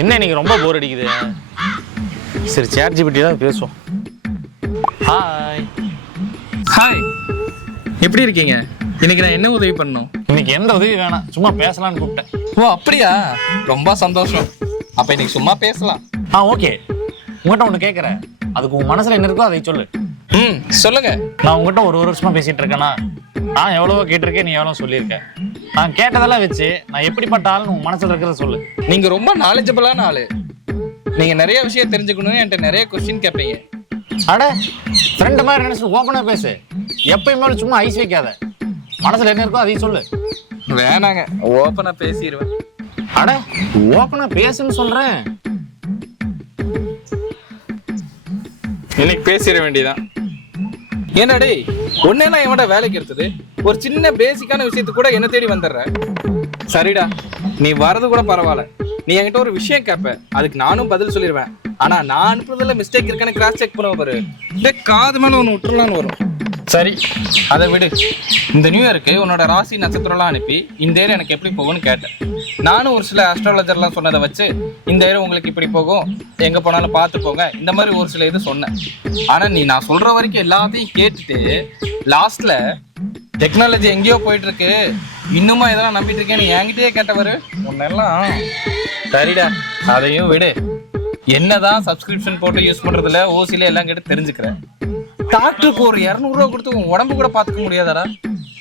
என்ன இன்னைக்கு ரொம்ப போர் அடிக்குது. சரி சேட் ஜிபிடி தான் பேசுவோம். ஹாய். ஹாய், எப்படி இருக்கீங்க? இன்னைக்கு நான் என்ன உதவி பண்ணணும்? இன்னைக்கு எந்த உதவி வேணாம், சும்மா பேசலாம்னு கூப்பிட்டேன். ஓ அப்படியா, ரொம்ப சந்தோஷம். அப்ப இன்னைக்கு சும்மா பேசலாம். ஓகே. உங்கள்கிட்ட ஒன்று கேட்குறேன், அதுக்கு உன் மனசுல என்ன இருக்கோ அதை சொல்லு. சொல்லுங்க. நான் உங்ககிட்ட ஒரு வருஷமா பேசிட்டு இருக்கேன்னா, நான் எவ்வளவோ கேட்டிருக்கேன், நீ எவ்வளோ சொல்லியிருக்கேன். நான் கேட்டதெல்லாம் வச்சு நான் எப்படிப்பட்ட ஆளுன்னு உன் மனசுல இருக்கிறத சொல்லு. நீங்க ரொம்ப நாலேஜபிளான ஆளு. நீங்க நிறைய விஷயம் தெரிஞ்சுக்கணும்னு என்கிட்ட நிறைய கொஸ்டின் கேட்பீங்க. அட ஃப்ரெண்டு மாதிரி நினைச்சு ஓப்பனா பேசு. எப்பயுமே சும்மா ஐஸ் வைக்காத. மனசுல என்ன இருக்கோ அதையும் சொல்லு. வேணாங்க, ஓப்பனா பேசிடுவேன். அட ஓப்பனா பேசுன்னு சொல்றேன். இன்னைக்கு பேசிட வேண்டியதான். என்னடே ஒன்னேலாம் எவன்டா வேலைக்கு எடுத்தது? ஒரு சின்ன பேசிக்கான விஷயத்துக்கு கூட என்ன தேடி வந்துடுற. சரிடா, நீ வரது கூட பரவாயில்ல. நீ என்கிட்ட ஒரு விஷயம் கேட்ப, அதுக்கு நானும் பதில் சொல்லிடுவேன். ஆனா நான் அனுப்புறதுல மிஸ்டேக் இருக்கான்னு கிராஸ் செக் பண்ண பாரு. காது மேல ஒன்று விட்டுறலான்னு வரும். சரி அதை விடு. இந்த நியூ இயருக்கு உன்னோட ராசி நட்சத்திரம்லாம் அனுப்பி இந்த ஏரியா எனக்கு எப்படி போகும்னு கேட்டேன். நானும் ஒரு சில அஸ்ட்ராலஜர்லாம் சொன்னதை வச்சு இந்த ஏரியா உங்களுக்கு இப்படி போகும், எங்கே போனாலும் பார்த்து போங்க, இந்த மாதிரி ஒரு சில இது சொன்னேன். ஆனால் நீ நான் சொல்கிற வரைக்கும் எல்லாத்தையும் கேட்டுட்டு லாஸ்ட்டில் டெக்னாலஜி எங்கேயோ போயிட்டு இருக்கு, இன்னுமா இதெல்லாம் நம்பிட்டு இருக்கேன்னு என்கிட்டயே கேட்டவர் உன்னெல்லாம். சரிடா, அதையும் விடு. என்னதான் சப்ஸ்கிரிப்ஷன் போட்டு யூஸ் பண்ணுறதுல ஓசில எல்லாம் கேட்டு தெரிஞ்சுக்கிறேன். டாக்டருக்கு ஒரு 200 ரூபா கொடுத்து உன் உடம்பு கூட பார்த்துக்க முடியாதாடா?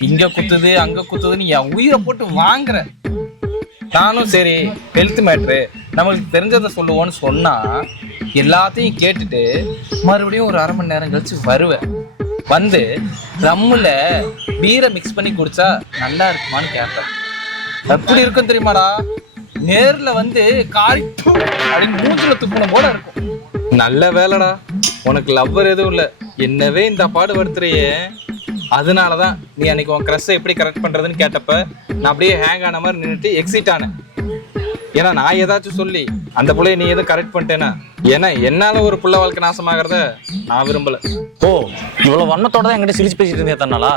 இங்க குத்துது அங்க குத்துதுன்னு என் உயிரை போட்டு வாங்குற. நானும் சரி ஹெல்த் மேட்ரு நம்மளுக்கு தெரிஞ்சதை சொல்லுவோன்னு சொன்னா எல்லாத்தையும் கேட்டுட்டு மறுபடியும் ஒரு 1/2 மணி நேரம் கழிச்சு வருவேன். வந்து ரம்முல பீரை மிக்ஸ் பண்ணி குடிச்சா நல்லா இருக்குமான்னு கேட்பேன். எப்படி இருக்கும் தெரியுமாடா? நேர்ல வந்து காய்ட்டு அப்படின்னு மூஞ்சில துப்புன போல இருக்கும். நல்ல வேலைடா, உனக்கு லவ்வர் எதுவும் இல்லை, என்னவே இந்த பாடுபடுத்துறியே. அதனாலதான் நீ அன்னைக்கு உன் க்ரஷை எப்படி கரெக்ட் பண்றதுன்னு கேட்டப்ப நான் அப்படியே ஹேங் ஆன மாதிரி நின்றுட்டு எக்ஸைட் ஆனேன். ஏன்னா நான் ஏதாச்சும் சொல்லி அந்த பிள்ளைய நீ எதுவும் கரெக்ட் பண்ணிட்டேன்னா, ஏன்னா என்னால ஒரு புள்ள வாழ்க்கை நாசமாகறத நான் விரும்பல. ஓ இவ்வளவு வண்ணத்தோட தான் என்கிட்ட சிரிச்சு பேசிட்டு இருந்தே தன்னாலா?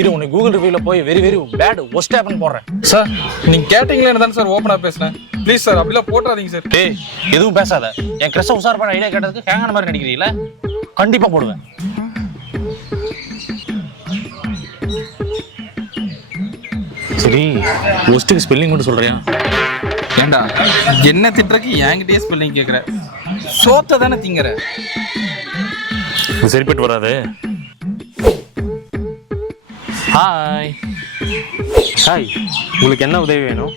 இரு உனக்கு கூகுள் ரிவ்யூல போய் very very bad worst happen போடுறேன். சார் நீங்க கேட்டீங்களே தானே சார் ஓப்பனா பேசுனேன். ப்ளீஸ் சார் அப்படிலாம் போட்டுறாதீங்க சார். ஏய் எதுவும் பேசாத. என் க்ரஷை உசார் பண்ண ஐடியா கேட்டதுக்கு ஹேங் ஆன மாதிரி நடிக்கிறீங்களா? கண்டிப்பா போடுவேன். சரி ஒஸ்ட்டுக்கு ஸ்பெல்லிங் மட்டும் சொல்றியா? ஏண்டா என்ன திட்டுறக்கு என்கிட்டயே ஸ்பெல்லிங் கேட்குற? சோத்தை தானே திங்கிற. சரிப்பட்டு வராது. ஹாய். ஹாய், உங்களுக்கு என்ன உதவி வேணும்?